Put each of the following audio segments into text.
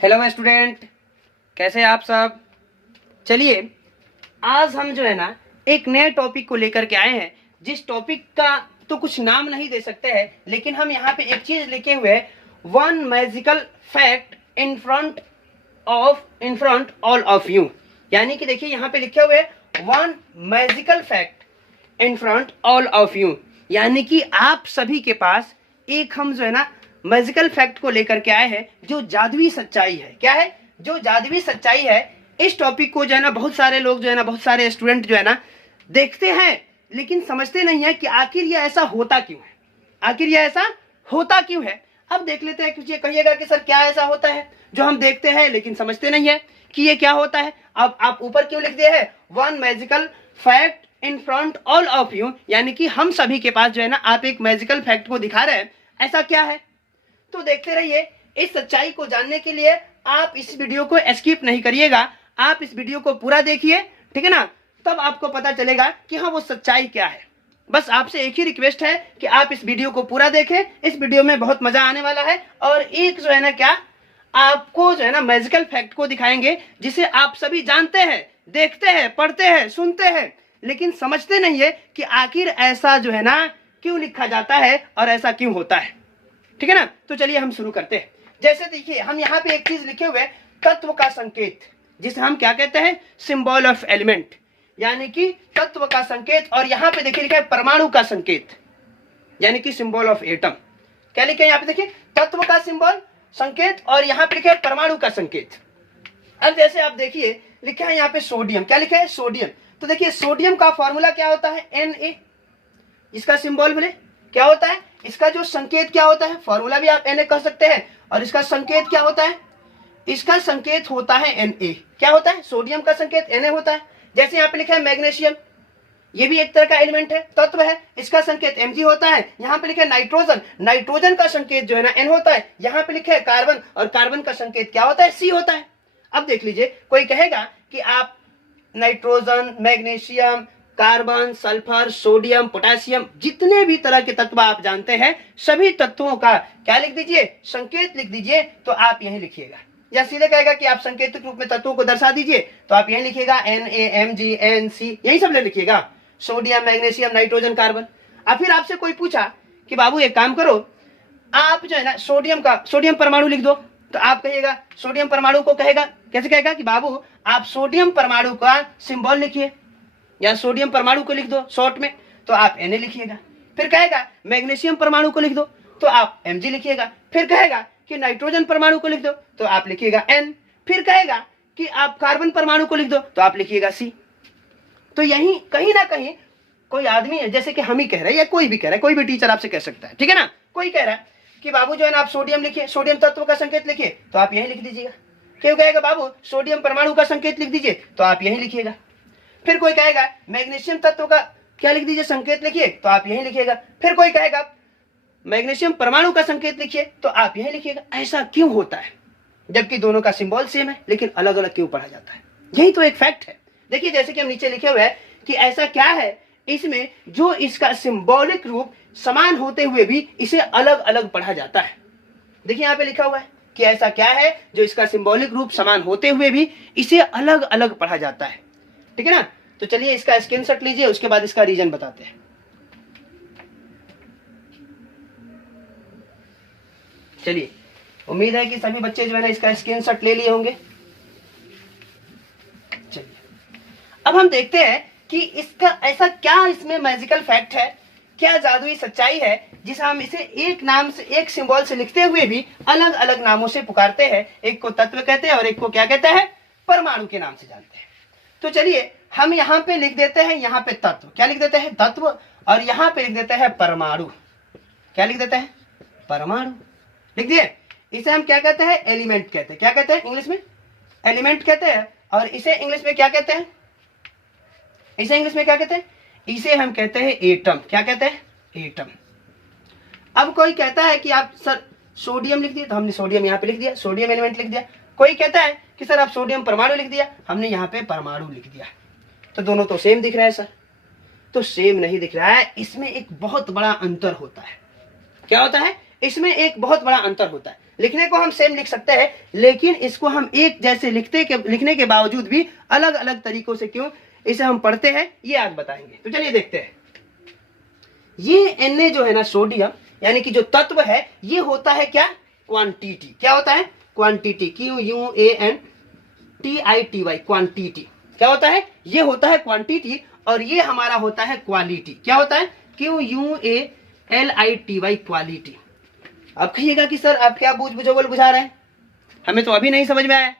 Hello my student, कैसे हैं आप सब। चलिए आज हम जो है ना एक नए टॉपिक को लेकर के आए हैं, जिस टॉपिक का तो कुछ नाम नहीं दे सकते हैं, लेकिन हम यहाँ पे एक चीज लिखे हुए हैं, one magical fact in front all of you. यानी कि देखिए यहाँ पे लिखे हुए one magical fact in front all of you, यानी कि आप सभी के पास एक हम जो है ना मैजिकल फैक्ट को लेकर के आए हैं, जो जादुई सच्चाई है। क्या है? जो जादुई सच्चाई है। इस टॉपिक को जो है ना बहुत सारे लोग जो है ना, बहुत सारे स्टूडेंट जो है ना देखते हैं, लेकिन समझते नहीं है कि आखिर ये ऐसा होता क्यों है, आखिर ये ऐसा होता क्यों है। अब देख लेते हैं। कुछ ये कहिएगा कि सर क्या ऐसा होता है जो हम देखते हैं लेकिन समझते नहीं है कि ये क्या होता है। अब आप ऊपर क्यों लिख दिए है one magical fact in front all of you, यानी कि हम सभी के पास जो है ना आप एक मैजिकल फैक्ट को दिखा रहे हैं। ऐसा क्या है तो देखते रहिए। इस सच्चाई को जानने के लिए आप इस वीडियो को स्किप नहीं करिएगा, आप इस वीडियो को पूरा देखिए, ठीक है ना। तब आपको पता चलेगा कि हाँ वो सच्चाई क्या है। बस आपसे एक ही रिक्वेस्ट है कि आप इस वीडियो को पूरा देखें। इस वीडियो में बहुत मजा आने वाला है और एक जो है ना क्या आपको जो है ना मैजिकल फैक्ट को दिखाएंगे, जिसे आप सभी जानते हैं, देखते हैं, पढ़ते हैं, सुनते हैं, लेकिन समझते नहीं है कि आखिर ऐसा जो है ना क्यों लिखा जाता है और ऐसा क्यों होता है। ठीक है ना। तो चलिए हम शुरू करते हैं। जैसे देखिए हम यहाँ पे एक चीज लिखे हुए तत्व का संकेत, जिसे हम क्या कहते हैं सिंबल ऑफ एलिमेंट, यानी कि तत्व का संकेत। और यहाँ पे देखिए लिखा है परमाणु का संकेत, यानी कि सिंबल ऑफ एटम। क्या लिखे यहाँ पे देखिए तत्व का सिंबल संकेत और यहाँ पे लिखे है परमाणु का संकेत। अब जैसे आप देखिए लिखा है यहाँ पे सोडियम। क्या लिखा है सोडियम। तो देखिए सोडियम का फॉर्मूला क्या होता है Na। इसका सिंबल बोले क्या होता है, इसका जो संकेत क्या होता है, फॉर्मूला भी आप Na कह सकते हैं, और इसका संकेत क्या होता है, इसका संकेत होता है Na। क्या होता है सोडियम का संकेत Na होता है। जैसे यहाँ पे लिखा है मैग्नीशियम, ये भी एक तरह का एलिमेंट है, तत्व है, इसका संकेत Mg होता है। यहाँ पे लिखा है नाइट्रोजन, नाइट्रोजन का संकेत जो है ना N होता है। यहाँ पे लिखा है कार्बन, और कार्बन का संकेत क्या होता है C होता है। अब देख लीजिए कोई कहेगा कि आप nitrogen, magnesium, carbon, sulphur, sodium, potassium, जितने भी तरह के तत्व आप जानते हैं, सभी तत्वों का क्या लिख दीजिए संकेत लिख दीजिए। तो आप यही लिखिएगा, या सीधे कहेगा कि आप संकेतिक रूप में तत्वों को दर्शा दीजिए, तो आप यही लिखिएगा Na, Mg, Nc, यही सब ले लिखिएगा, सोडियम, मैग्नीशियम, नाइट्रोजन, कार्बन। अब फिर आपसे कोई पूछा कि बाबू एक काम करो, आप जो है ना सोडियम परमाणु लिख दो, तो आप कहिएगा सोडियम परमाणु को कहेगा कैसे, कहेगा कि बाबू आप सोडियम परमाणु का सिंबल लिखिए, या सोडियम परमाणु को लिख दो शॉर्ट में, तो आप Na लिखिएगा। फिर कहेगा मैग्नीशियम परमाणु को लिख दो, तो आप Mg लिखिएगा। फिर कहेगा कि नाइट्रोजन परमाणु को लिख दो, तो आप लिखिएगा N। फिर कहेगा कि आप कार्बन परमाणु को लिख दो, तो आप लिखिएगा C। तो यही कहीं ना कहीं कोई आदमी है, जैसे कि हम ही कह रहे हैं या कोई भी कह रहा है, कोई भी टीचर आपसे कह सकता है, ठीक है ना। कोई कह रहा है कि बाबू जो है ना आप सोडियम लिखिए, सोडियम तत्व का संकेत लिखिए, तो आप यही लिख दीजिएगा। क्यों कहेगा बाबू सोडियम परमाणु का संकेत लिख दीजिए, तो आप यही लिखिएगा। फिर कोई कहेगा मैग्नीशियम तत्व का क्या लिख दीजिए संकेत लिखिए, तो आप यही लिखिएगा। फिर कोई कहेगा मैग्नीशियम परमाणु का संकेत लिखिए, तो आप यही लिखिएगा। ऐसा क्यों होता है, जबकि दोनों का सिंबल सेम है, लेकिन अलग अलग क्यों पढ़ा जाता है। यही तो एक फैक्ट है। देखिए जैसे कि हम नीचे लिखे हुए है कि ऐसा क्या है इसमें जो इसका सिंबॉलिक रूप समान होते हुए भी इसे अलग अलग पढ़ा जाता है। देखिए यहाँ पे लिखा हुआ है कि ऐसा क्या है जो इसका सिंबॉलिक रूप समान होते हुए भी इसे अलग अलग पढ़ा जाता है, ठीक है ना। तो चलिए इसका स्क्रीनशॉट लीजिए, उसके बाद इसका रीजन बताते हैं। चलिए उम्मीद है कि सभी बच्चे जो है ना इसका स्क्रीनशॉट ले लिए होंगे। चलिए अब हम देखते हैं कि इसका ऐसा क्या इसमें मैजिकल फैक्ट है, क्या जादुई सच्चाई है, जिसे हम इसे एक नाम से, एक सिंबल से लिखते हुए भी अलग अलग नामों से पुकारते हैं। एक को तत्व कहते हैं और एक को क्या कहते हैं परमाणु के नाम से जानते हैं। तो चलिए हम यहाँ पे लिख देते हैं, यहाँ पे तत्व क्या लिख देते हैं तत्व, और यहाँ पे लिख देते हैं परमाणु। क्या लिख देते हैं परमाणु लिख दिए। इसे हम क्या कहते हैं एलिमेंट कहते हैं। क्या कहते हैं इंग्लिश में एलिमेंट कहते हैं, और इसे इंग्लिश में क्या कहते हैं, इसे इंग्लिश में क्या कहते हैं, इसे हम कहते हैं एटम। क्या कहते हैं एटम। अब कोई कहता है कि आप सर सोडियम लिख दिया, तो हमने सोडियम यहाँ पे लिख दिया, सोडियम एलिमेंट लिख दिया। कोई कहता है कि सर आप सोडियम परमाणु लिख दिया, हमने यहाँ पे परमाणु लिख दिया। तो दोनों तो सेम दिख रहा है सर, तो सेम नहीं दिख रहा है, इसमें एक बहुत बड़ा अंतर होता है। क्या होता है इसमें एक बहुत बड़ा अंतर होता है। लिखने को हम सेम लिख सकते हैं, लेकिन इसको हम एक जैसे लिखने के बावजूद भी अलग अलग तरीकों से क्यों इसे हम पढ़ते हैं, ये आज बताएंगे। तो चलिए देखते हैं। ये Na जो है ना, सोडियम यानी कि जो तत्व है, ये होता है क्या, क्वांटिटी। क्या होता है, क्वांटिटी। QUANTITY, quantity. क्या होता है, ये होता है क्वांटिटी, और ये हमारा होता है क्वालिटी। क्या होता है, QUALITY, क्वालिटी। अब कहिएगा कि सर आप क्या बुझोगल बुझा रहे हैं, हमें तो अभी नहीं समझ में आया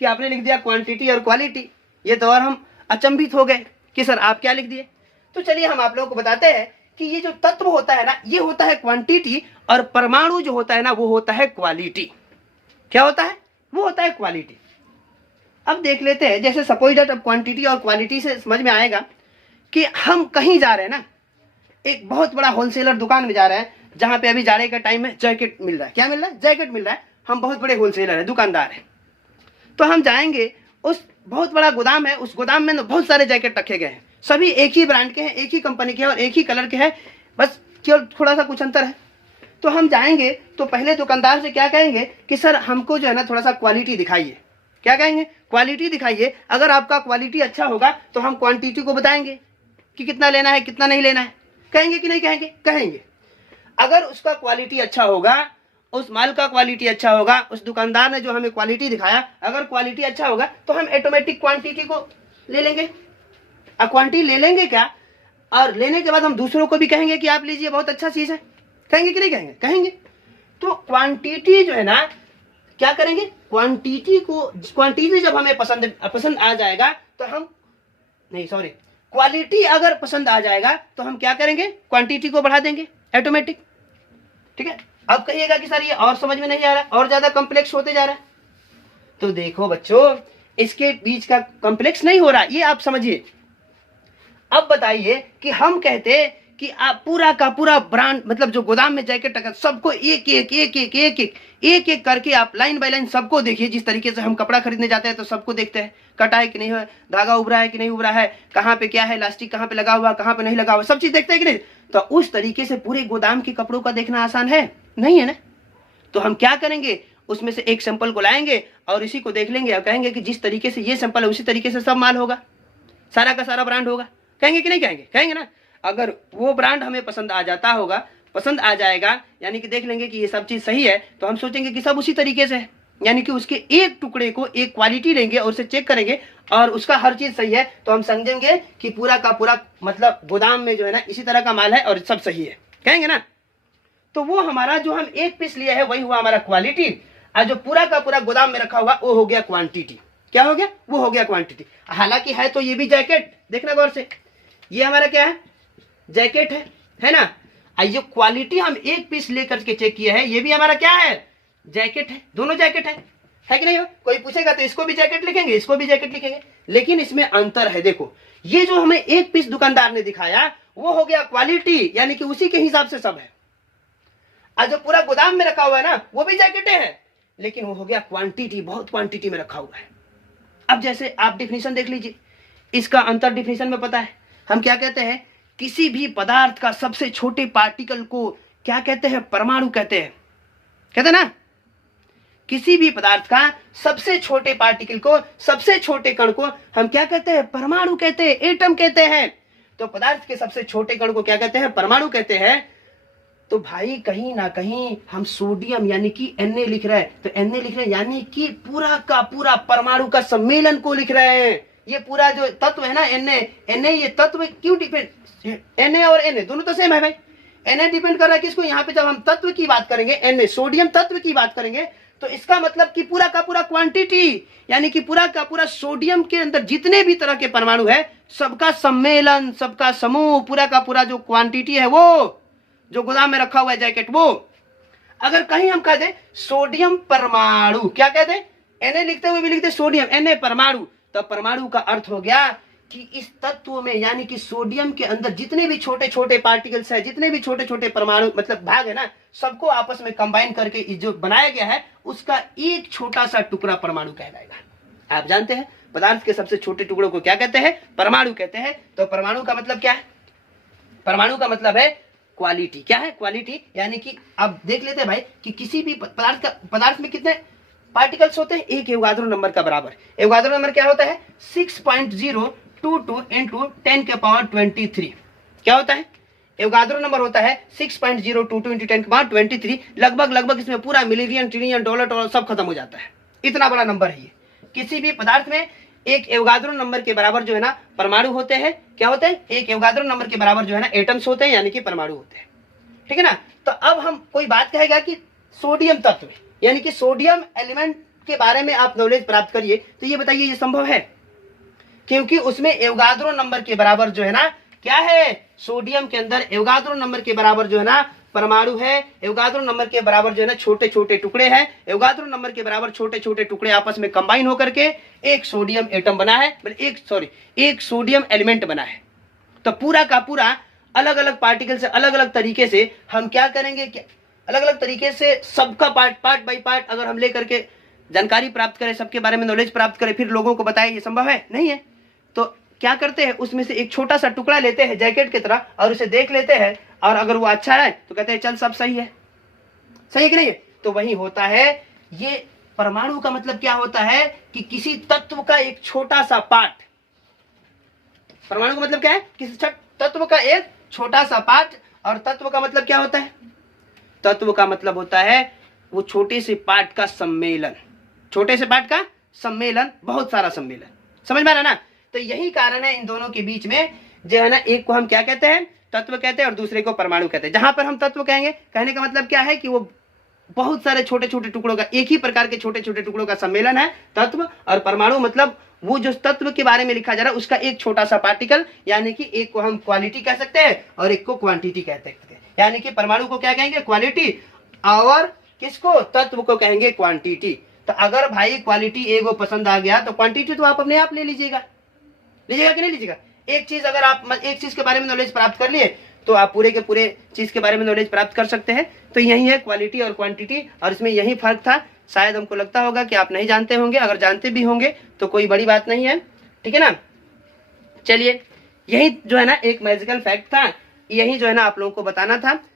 कि आपने लिख दिया क्वांटिटी और क्वालिटी। ये तो और हम अचंभित हो गए कि सर आप क्या लिख दिए। तो चलिए हम आप लोगों को बताते हैं कि ये जो तत्व होता है ना, ये होता है क्वांटिटी, और परमाणु जो होता है ना, वो होता है क्वालिटी। क्या होता है, वो होता है क्वालिटी। अब देख लेते हैं, जैसे सपोज दैट, अब क्वांटिटी और क्वालिटी से समझ में आएगा कि हम कहीं जा रहे हैं ना, एक बहुत बड़ा होलसेलर दुकान में जा रहे हैं, जहां पे अभी जाड़े का टाइम है, जैकेट मिल रहा है। क्या मिल रहा है, जैकेट मिल रहा है। हम बहुत बड़े होलसेलर है, दुकानदार है, तो हम जाएंगे, उस बहुत बड़ा गोदाम है, उस गोदाम में बहुत सारे जैकेट रखे गए हैं, सभी एक ही ब्रांड के हैं, एक ही कंपनी के हैं और एक ही कलर के हैं, बस केवल थोड़ा सा कुछ अंतर है। तो हम जाएंगे तो पहले दुकानदार से क्या कहेंगे कि सर हमको जो है ना थोड़ा सा क्वालिटी दिखाइए। क्या कहेंगे, क्वालिटी दिखाइए। अगर आपका क्वालिटी अच्छा होगा तो हम क्वांटिटी को बताएंगे कि कितना लेना है, कितना नहीं लेना है। कहेंगे कि नहीं कहेंगे, कहेंगे। अगर उसका क्वालिटी अच्छा होगा, उस माल का क्वालिटी अच्छा होगा, उस दुकानदार ने जो हमें क्वालिटी दिखाया, अगर क्वालिटी अच्छा होगा तो हम ऑटोमेटिक क्वांटिटी को ले लेंगे। अब क्वांटिटी ले लेंगे क्या, और लेने के बाद हम दूसरों को भी कहेंगे कि आप लीजिए, बहुत अच्छा चीज है। कहेंगे कि नहीं कहेंगे, कहेंगे। तो क्वांटिटी जो है ना, क्या करेंगे, क्वांटिटी जब हमें पसंद आ जाएगा तो हम नहीं, सॉरी, क्वालिटी अगर पसंद आ जाएगा तो हम क्या करेंगे, क्वांटिटी को बढ़ा देंगे ऑटोमेटिक। ठीक है। अब कहिएगा कि सर ये और समझ में नहीं आ रहा, और ज्यादा कॉम्प्लेक्स होते जा रहा है। तो देखो बच्चों, इसके बीच का कॉम्प्लेक्स नहीं हो रहा, ये आप समझिए। अब बताइए कि हम कहते कि आप पूरा का पूरा ब्रांड, मतलब जो गोदाम में जैकेट रखा, सबको एक एक करके आप लाइन बाय लाइन सबको देखिए। जिस तरीके से हम कपड़ा खरीदने जाते हैं तो सबको देखते हैं, कटा है कि नहीं है, धागा उभरा है कि नहीं उभरा है, कहाँ पे क्या है, इलास्टिक कहाँ पे लगा हुआ, कहाँ पे नहीं लगा हुआ, सब चीज देखते हैं कि नहीं। तो उस तरीके से पूरे गोदाम के कपड़ों का देखना आसान है नहीं, है ना। तो हम क्या करेंगे, उसमें से एक सैंपल को लाएंगे और इसी को देख लेंगे और कहेंगे कि जिस तरीके से ये सैंपल है उसी तरीके से सब माल होगा, सारा का सारा ब्रांड होगा। कहेंगे कि नहीं कहेंगे, कहेंगे ना। अगर वो ब्रांड हमें पसंद आ जाता होगा, पसंद आ जाएगा, यानी कि देख लेंगे कि ये सब चीज सही है, तो हम सोचेंगे कि सब उसी तरीके से है, यानी कि उसके एक टुकड़े को एक क्वालिटी लेंगे और उसे चेक करेंगे और उसका हर चीज सही है, तो हम समझेंगे कि पूरा का पूरा मतलब गोदाम में जो है ना इसी तरह का माल है और सब सही है। कहेंगे ना। तो वो हमारा जो हम एक पीस लिया है वही हुआ हमारा क्वालिटी, और जो पूरा का पूरा गोदाम में रखा हुआ वो हो गया क्वांटिटी। क्या हो गया, वो हो गया क्वांटिटी। हालांकि है तो ये भी जैकेट, देखना गौर से, ये हमारा क्या है, जैकेट है ना। जो क्वालिटी हम एक पीस लेकर के चेक किया है, ये भी हमारा क्या है, जैकेट है। दोनों जैकेट है कि नहीं हो। कोई पूछेगा तो इसको भी जैकेट लिखेंगे, इसको भी जैकेट लिखेंगे, लेकिन इसमें अंतर है। देखो, ये जो हमें एक पीस दुकानदार ने दिखाया वो हो गया क्वालिटी, यानी कि उसी के हिसाब से सब है। और जो पूरा गोदाम में रखा हुआ है ना, वो भी जैकेटें हैं, लेकिन वो हो गया क्वांटिटी, बहुत क्वांटिटी में रखा हुआ है। अब जैसे आप डिफिनीशन देख लीजिए, इसका अंतर डिफिनीशन में पता है। हम क्या कहते हैं, किसी भी पदार्थ का सबसे छोटे पार्टिकल को क्या कहते हैं, परमाणु कहते हैं। कहते हैं ना, किसी भी पदार्थ का सबसे छोटे पार्टिकल को, सबसे छोटे कण को हम क्या कहते हैं, परमाणु कहते हैं, एटम कहते हैं। तो पदार्थ के सबसे छोटे कण को क्या कहते हैं, परमाणु कहते हैं। तो भाई कहीं ना कहीं हम सोडियम यानी कि Na लिख रहे हैं, तो Na लिख रहे हैं यानी कि पूरा का पूरा परमाणु का सम्मेलन को लिख रहे हैं। ये पूरा जो तत्व है ना Na ये तत्व क्यों डिपेंड, Na और Na दोनों तो सेम है भाई। Na डिपेंड कर रहा है किसको, यहाँ पे जब हम तत्व की बात करेंगे, Na सोडियम तत्व की बात करेंगे, तो इसका मतलब कि पूरा का पूरा क्वांटिटी, यानी कि पूरा का पूरा सोडियम के अंदर जितने भी तरह के परमाणु है, सबका सम्मेलन, सबका समूह, पूरा का पूरा जो क्वांटिटी है, वो जो गोदाम में रखा हुआ है जैकेट, वो। अगर कहीं हम कह दें सोडियम परमाणु, क्या कहते हैं, Na लिखते हुए भी लिखते सोडियम, Na परमाणु, तो परमाणु का अर्थ हो गया कि इस तत्व में, यानी कि सोडियम के अंदर जितने भी छोटे छोटे पार्टिकल्स है, जितने भी छोटे छोटे परमाणु मतलब भाग है ना, सबको आपस में कंबाइन करके जो बनाया गया है, उसका एक छोटा सा टुकड़ा परमाणु कहलाएगा। आप जानते हैं पदार्थ के सबसे छोटे टुकड़ों को क्या कहते हैं, परमाणु कहते हैं। तो परमाणु का मतलब क्या है, परमाणु का मतलब है क्वालिटी। क्या है? क्वालिटी। यानी कि अब देख लेते हैं भाई कि किसी भी पदार्थ में कितने पार्टिकल्स होते हैं? एक एवोगाद्रो नंबर का बराबर। एवोगाद्रो नंबर क्या होता है? 6.022 इंटू 10⁻23। क्या होता है? एवोगाद्रो नंबर होता है 6.022 इंटू 10⁻23। लगभग इसमें पूरा मिलियन ट्रिलियन डॉलर सब खत्म हो जाता है। इतना बड़ा नंबर है ये। किसी भी पदार्थ में एक एवोगाद्रो नंबर के बराबर जो है ना परमाणु होते हैं। क्या होते हैं? एक एवोगाद्रो नंबर के बराबर जो है ना एटम्स होते हैं, यानी कि परमाणु होते हैं। ठीक है ना? तो अब हम कोई बात कहेगा कि सोडियम तत्व यानी कि सोडियम एलिमेंट के बारे में आप नॉलेज प्राप्त करिए, तो ये बताइए ये संभव है? क्योंकि उसमें एवोगाद्रो नंबर के बराबर जो है ना क्या है? सोडियम के अंदर एवोगाद्रो नंबर के बराबर जो है ना परमाणु है। एवोगाद्रो नंबर के बराबर जो है ना छोटे छोटे टुकड़े हैं। एवोगाद्रो नंबर के बराबर छोटे छोटे टुकड़े आपस में कंबाइन होकर के एक सोडियम एटम बना है, एक सोडियम एलिमेंट बना है। तो पूरा का पूरा अलग अलग पार्टिकल से अलग अलग तरीके से हम क्या करेंगे कि अलग अलग तरीके से सबका पार्ट बाय पार्ट अगर हम लेकर के जानकारी प्राप्त करें, सबके बारे में नॉलेज प्राप्त करें, फिर लोगों को बताएं, ये संभव है? नहीं है। तो क्या करते हैं? उसमें से एक छोटा सा टुकड़ा लेते हैं जैकेट की तरह और उसे देख लेते हैं, और अगर वो अच्छा है तो कहते हैं चल सब सही है। सही है कि नहीं है? तो वही होता है ये परमाणु का मतलब क्या होता है कि किसी तत्व का एक छोटा सा पार्ट। परमाणु का मतलब क्या है? किसी तत्व का एक छोटा सा पार्ट। और तत्व का मतलब क्या होता है? तत्व का मतलब होता है वो छोटे से पार्ट का सम्मेलन। छोटे से पार्ट का सम्मेलन, बहुत सारा सम्मेलन। समझ में आ रहा ना? तो यही कारण है इन दोनों के बीच में जो है ना, एक को हम क्या कहते हैं? तत्व कहते हैं, और दूसरे को परमाणु कहते हैं। जहां पर हम तत्व कहेंगे, कहने का मतलब क्या है कि वो बहुत सारे छोटे छोटे टुकड़ों का, एक ही प्रकार के छोटे छोटे टुकड़ों का सम्मेलन है तत्व। और परमाणु मतलब वो जो तत्व के बारे में लिखा जा रहा है उसका एक छोटा सा पार्टिकल। यानी कि एक को हम क्वालिटी कह सकते हैं और एक को क्वांटिटी कह सकते हैं। यानी कि परमाणु को क्या कहेंगे? क्वालिटी। और किसको? तत्व को कहेंगे क्वांटिटी। तो अगर भाई क्वालिटी ए को पसंद आ गया तो क्वांटिटी तो आप अपने आप ले लीजिएगा कि नहीं लीजिएगा? एक चीज अगर आप एक चीज के बारे में नॉलेज प्राप्त कर लिए तो आप पूरे के पूरे चीज के बारे में नॉलेज प्राप्त कर सकते हैं। तो यही है क्वालिटी और क्वांटिटी, और इसमें यही फर्क था। शायद हमको लगता होगा कि आप नहीं जानते होंगे, अगर जानते भी होंगे तो कोई बड़ी बात नहीं है। ठीक है ना? चलिए, यही जो है ना एक मैजिकल फैक्ट था, यही जो है ना आप लोगों को बताना था।